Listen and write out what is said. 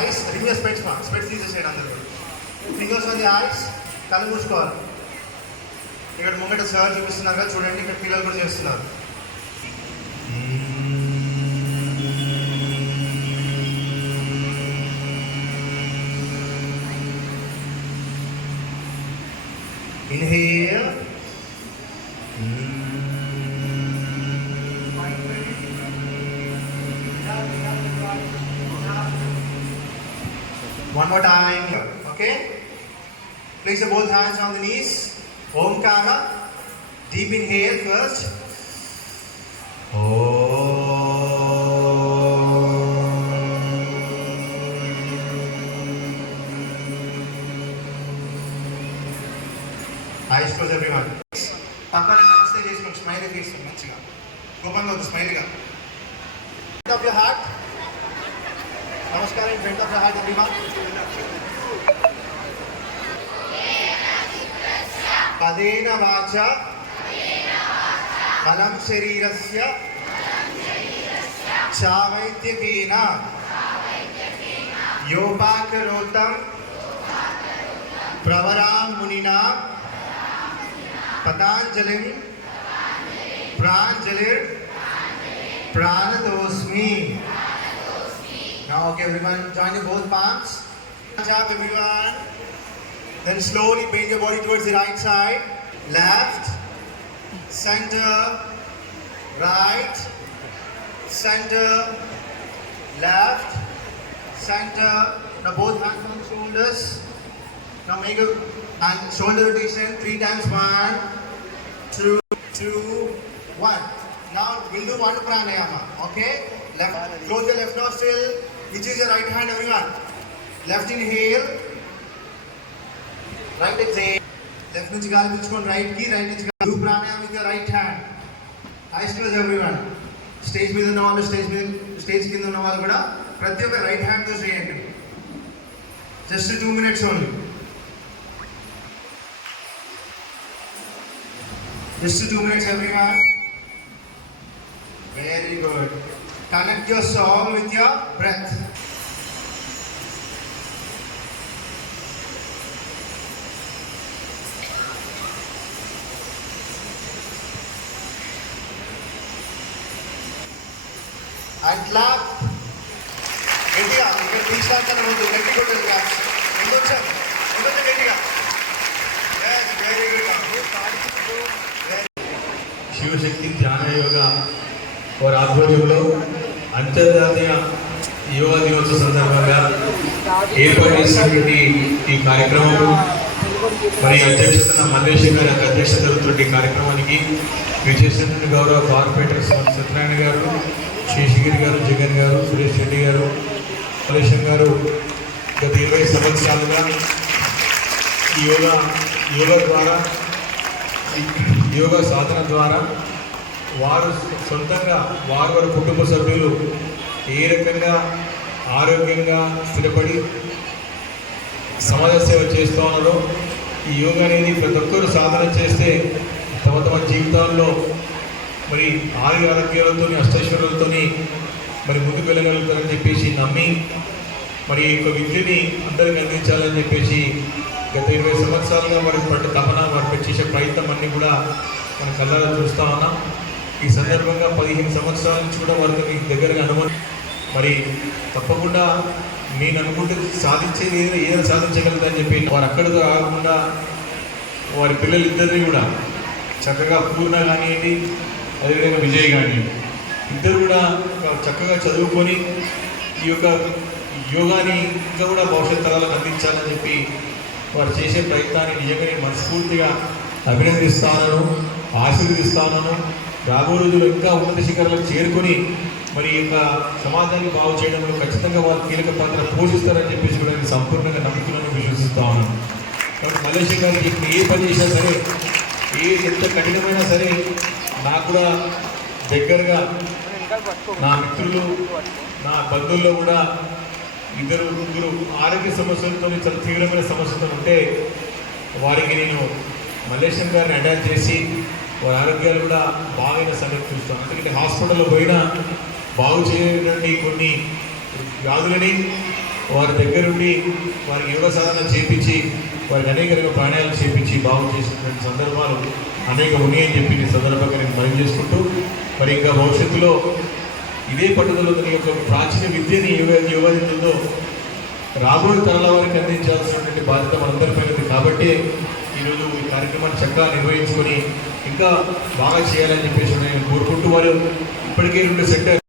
Ice ring స్పెట్స్ స్పెట్స్ తీసేసేయండి అందరూ. Fingers on the ice కళ్ళు మూసుకోవాలి. ఇక్కడ ముంగట సార్ చూపిస్తున్నారు కదా చూడండి ఇక్కడ పిల్లలు కూడా చేస్తున్నారు. Inhale. One more time here, okay? Place your both hands on the knees. Omkara. Deep inhale first. Eyes close everyone. పక్కన నమస్తే చేసుకోండి స్మైల్ తీసుకోండి మంచిగా కోపంగా వద్దు స్మైల్గా ఫ్రంట్ ఆఫ్ యూర్ హార్ట్ नमस्कार फ्रेंड ऑफ़ हार्ट एवरीवन पदेन वाचा। फलं शरीर चावैद्यकेन। योपाकरोतं प्रवरां मुनिना पतञ्जलिं प्राञ्जलिर्। प्राणदोऽस्मि Now, okay, everyone, join your both palms. Hands up, everyone. Then slowly bend your body towards the right side. Left, center, right, center, left, center. Now both hands on shoulders. Now make a shoulder rotation three times. One, two, two, one. Now we'll do one pranayama. Okay? Left. Close your left nostril. Which is your right hand, everyone? Left inhale. Right exhale left నుంచి గాలి పీల్చుకొని right కి right నుంచి గాలి do ప్రాణాయామం with right hand eyes close everyone stage మీద ఉన్న వాళ్ళు స్టేజ్ మీద స్టేజ్ కింద ఉన్న వాళ్ళు కూడా ప్రతి ఒక్క రైట్ హ్యాండ్ తో చేయండి just two minutes only just two minutes everyone very good Connect your song with your breath. And clap. India, you can reach that and go to the capital claps. Indocha, Indocha India. Yes, very good. Shiv Shakti Dhyan Yog और आध्वर्य लोग అంతర్జాతీయ యోగా దినోత్సవ సందర్భంగా ఏర్పాటు చేసినటువంటి ఈ కార్యక్రమం మరి అధ్యక్షతన మల్లేశ్వర గారి అధ్యక్షత జరుగుతున్న కార్యక్రమానికి విజయసేన గౌరవ కార్పొరేటర్ సత్యనారాయణ గారు శేషగిరి గారు జగన్ గారు సురేష్ రెడ్డి గారు మల్లేశం గారు గత ఇరవై సంవత్సరాలుగా యోగా యోగా ద్వారా యోగా సాధన ద్వారా వారు సొంతంగా వారు వారి కుటుంబ సభ్యులు ఏ రకంగా ఆరోగ్యంగా స్థిరపడి సమాజ సేవ చేస్తూ ఉన్నారో ఈ యోగా అనేది ప్రతి ఒక్కరు సాధన చేస్తే తమ తమ జీవితాల్లో మరి ఆరోగ్య ఆరోగ్యాలతో అష్టైశ్వర్యాలతో మరి ముందుకు వెళ్ళగలుగుతారని చెప్పేసి నమ్మి మరి యొక్క విద్యని అందరికి అందించాలని చెప్పేసి గత ఇరవై సంవత్సరాలుగా వారి పట్టు తపన వారు చేసే ప్రయత్నం అన్ని కూడా మన కళ్ళలో చూస్తా ఉన్నాం. ఈ సందర్భంగా పదిహేను సంవత్సరాల నుంచి కూడా వారికి మీ దగ్గరగా అనుమతి మరి తప్పకుండా నేను అనుకుంటే సాధించేది ఏదైనా ఏదైనా సాధించగలదని చెప్పి వారు అక్కడితో ఆగకుండా వారి పిల్లలిద్దరినీ కూడా చక్కగా పూర్ణ కానివ్వండి అదేవిధంగా విజయ్ కానివ్వండి ఇద్దరు కూడా చక్కగా చదువుకొని ఈ యొక్క యోగాని ఇంకా కూడా భవిష్యత్ తరాలకు అందించాలని చెప్పి వారు చేసే ప్రయత్నాన్ని నిజంగా మనస్ఫూర్తిగా అభినందిస్తానను ఆశీర్వదిస్తానను. రాబో రోజులు ఇంకా ఉన్నత శిఖరాలకు చేరుకొని మరి ఇంకా యొక్క సమాజాన్ని బాగు చేయడంలో ఖచ్చితంగా వాళ్ళు కీలక పాత్ర పోషిస్తారని చెప్పేసి కూడా నేను సంపూర్ణంగా నమ్ముతున్నాను విశ్వసిస్తా ఉన్నాను. కాబట్టి మలేషియా గారికి ఇప్పుడు ఏ పని చేసినా సరే ఏ ఎంత కఠినమైనా సరే నాకు కూడా దగ్గరగా నా మిత్రులు నా బంధువుల్లో కూడా ఇద్దరు ముగ్గురు ఆరోగ్య సమస్యలతో చాలా తీవ్రమైన సమస్యలతో ఉంటే వారికి నేను మలేషియన్ గారిని అటాచ్ చేసి వారి ఆరోగ్యాలు కూడా బాగైన సంగతి చూస్తాను ఎందుకంటే హాస్పిటల్లో పోయినా బాగు చేయటువంటి కొన్ని వ్యాధులని వారి దగ్గరుండి వారికి యోగ సాధన చేపించి వారికి అనేక రకాల ప్రాణాయాలు చేపించి బాగు చేసినటువంటి సందర్భాలు అనేక ఉన్నాయని చెప్పి ఈ సందర్భంగా నేను మనం చేసుకుంటూ మరి ఇంకా భవిష్యత్తులో ఇదే పట్టుదలతో నీ యొక్క ప్రాచీన విద్యని యోగా యోగాదితో రాబోయే తరాల వారికి అందించాల్సినటువంటి బాధ్యత మనందరిపై ఉంది కాబట్టి ఈరోజు ఈ కార్యక్రమాన్ని చక్కగా నిర్వహించుకొని ఇంకా బాగా చేయాలని చెప్పేసి నేను కోరుకుంటూ వారు ఇప్పటికే రెండు సెంటర్